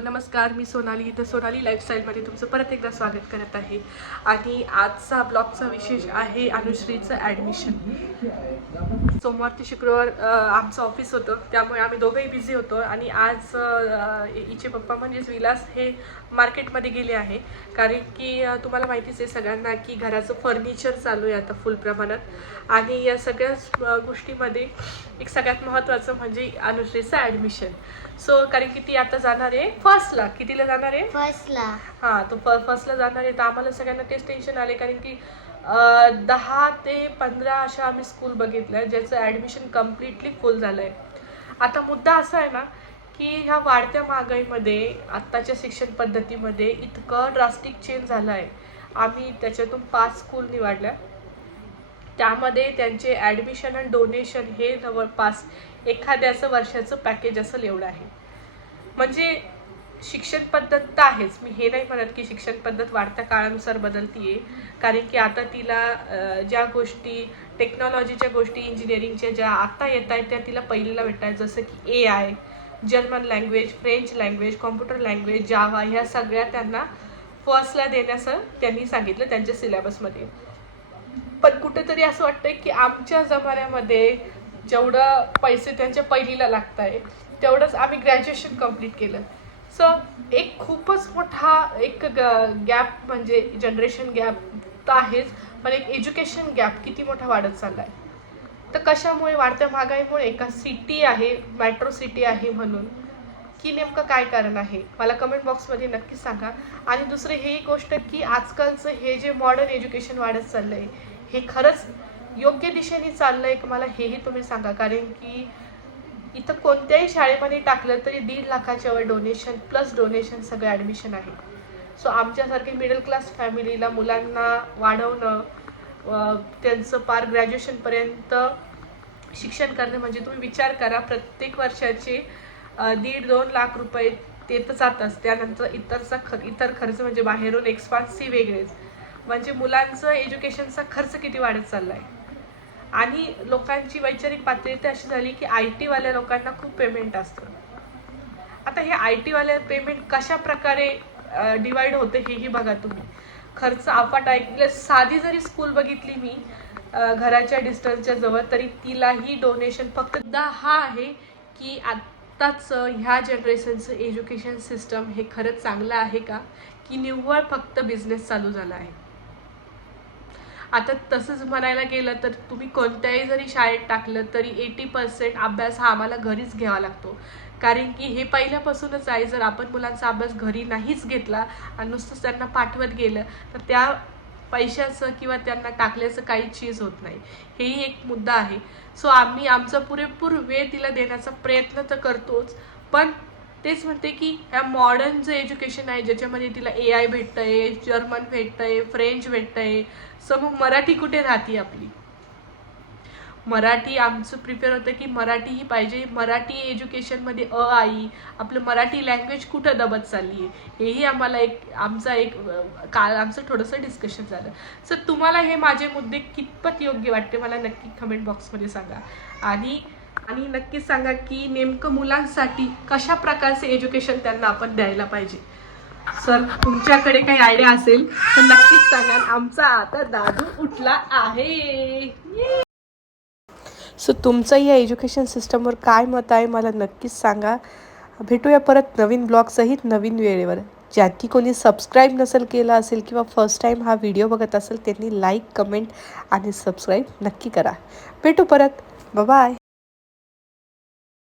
नमस्कार मी सोनाली. द सोनाली लाईफस्टाईलमध्ये तुमचं परत एकदा स्वागत करत आहे. आणि आजचा ब्लॉगचा विशेष आहे अनुश्रीचं ॲडमिशन सोमवार ते शुक्रवार आमचं ऑफिस होतं. त्यामुळे आम्ही दोघंही बिझी होतो. आणि आज हिचे पप्पा म्हणजेच विलास हे मार्केटमध्ये गेले आहे. कारण की तुम्हाला माहितीच आहे सगळ्यांना की घराचं फर्निचर चालू आहे आता फुल प्रमाणात. आणि या सगळ्याच गोष्टीमध्ये एक सगळ्यात महत्त्वाचं म्हणजे अनुश्रीचं ॲडमिशन सो कारण की ती आता जाणार आहे. फर्स्टला कितीला जाणार आहे? फर्स्टला. हां तो फर्स्टला जाणार आहे. तर आम्हाला सगळ्यांना तेच टेन्शन आले कारण की दहा ते पंधरा अशा आम्ही स्कूल बघितल्या ज्याचं ॲडमिशन कम्प्लिटली फुल झालं आहे आता मुद्दा असा आहे ना की ह्या वाढत्या महागाईमध्ये आत्ताच्या शिक्षण पद्धतीमध्ये इतकं ड्रास्टिक चेंज झालं आहे आम्ही त्याच्यातून पाच स्कूल निवडल्या. त्यामध्ये त्यांचे ॲडमिशन आणि डोनेशन हे जवळपास एखाद्याचं वर्षाचं पॅकेज असं एवढं आहे. म्हणजे शिक्षण पद्धत तर आहेच. मी हे नाही म्हणत की शिक्षण पद्धत वाढत्या काळानुसार बदलतीये. कारण की आता तिला ज्या गोष्टी टेक्नॉलॉजीच्या गोष्टी इंजिनिअरिंगच्या ज्या आता येत आहेत त्या तिला पहिलीला भेटत आहेत जसं की A I German language French language computer language Java ह्या सगळ्या त्यांना फर्स्टला देण्याचं त्यांनी सांगितलं त्यांच्या सिलेबसमध्ये पण कुठेतरी असं वाटतंय की आमच्या जमान्यामध्ये जेवढं पैसे त्यांच्या पहिलीला लागत आहे तेवढंच आम्ही ग्रॅज्युएशन कंप्लीट केलं. सो एक खूपच मोठा एक गॅप म्हणजे जनरेशन गॅप तर आहेच पण एक एज्युकेशन गॅप किती मोठा वाढत चालला आहे तर कशामुळे वाढत्या महागाईमुळे एका सिटी आहे मेट्रो सिटी आहे म्हणून की नेमकं काय कारण आहे? मला कमेंट बॉक्समध्ये नक्की सांगा. आणि दुसरी हे गोष्ट की आजकालचं हे जे मॉडर्न एज्युकेशन वाढत चाललं आहे हे खरंच योग्य दिशेने चाललं आहे का? मला हेही तुम्ही सांगा. कारण की इथं कोणत्याही शाळेमध्ये टाकलं तरी दीड लाखाच्या वर डोनेशन प्लस डोनेशन सगळं ॲडमिशन आहे. सो आमच्यासारखे मिडल क्लास फॅमिलीला मुलांना वाढवणं त्यांचं पार ग्रॅज्युएशनपर्यंत शिक्षण करणं म्हणजे तुम्ही विचार करा प्रत्येक वर्षाचे दीड दोन लाख रुपये ते तर जातच. त्यानंतर इतरचा ख इतर खर्च म्हणजे बाहेरून एक्सपान्सी वेगळेच. म्हणजे मुलांचं एज्युकेशनचा खर्च किती वाढत चालला आहे आणि लोकांची वैचारिक पातळी तर अशी झाली की आय टीवाल्या लोकांना खूप पेमेंट असतं. आता हे आय टीवाल्या पेमेंट कशा प्रकारे डिवाइड होते हेही बघा तुम्ही. खर्च अफाट ऐकलं साधी जरी स्कूल बघितली मी घराच्या डिस्टन्सच्या जवळ तरी तिलाही डोनेशन फक्त हा आहे की आत्ताच ह्या जनरेशनचं एज्युकेशन सिस्टम हे खरंच चांगलं आहे का? की निव्वळ फक्त बिझनेस चालू झाला आहे? आता तसंच म्हणायला गेलं तर तुम्ही कोणत्याही जरी शाळेत टाकलं तरी एटी पर्सेंट अभ्यास हा आम्हाला घरीच घ्यावा लागतो. कारण की हे पहिल्यापासूनच आहे जर आपण मुलांचा अभ्यास घरी नाहीच घेतला आणि नुसतंच त्यांना पाठवत गेलं तर त्या पैशाचं किंवा त्यांना टाकल्याचं काही चीज होत नाही. हेही एक मुद्दा आहे. सो आम्ही आमचा पुरेपूर वेळ तिला देण्याचा प्रयत्न तर करतोच पण तेच म्हणते की ह्या मॉडर्न जे एज्युकेशन आहे ज्याच्यामध्ये तिला ए आय भेटतंय जर्मन भेटतंय फ्रेंच भेटतंय सो मग मराठी कुठे राहते आपली? मराठी आमचं प्रिपेअर होतं की मराठी ही पाहिजे. मराठी एज्युकेशनमध्ये अ आई आपलं मराठी लँग्वेज कुठं दबत चालली आहे हेही आम्हाला एक आमचा एक काल आमचं थोडंसं डिस्कशन झालं. सर तुम्हाला हे माझे मुद्दे कितपत योग्य वाटते? मला नक्की कमेंट बॉक्समध्ये सांगा. आणि आणि नक्कीच सांगा की नेमकं मुलांसाठी कशा प्रकारचे एज्युकेशन त्यांना आपण द्यायला पाहिजे. सर तुमच्याकडे काही आयडिया असेल तर नक्कीच सांगा. आमचा आता दादू उठला आहे. सो तुमचं या एज्युकेशन सिस्टमवर काय मत आहे मला नक्कीच सांगा. भेटूया परत नवीन ब्लॉगसहित नवीन वेळेवर. ज्यांनी कोणी सबस्क्राईब नसेल केलं असेल किंवा फर्स्ट टाईम हा व्हिडिओ बघत असेल त्यांनी लाईक कमेंट आणि सबस्क्राईब नक्की करा. भेटू परत. बाय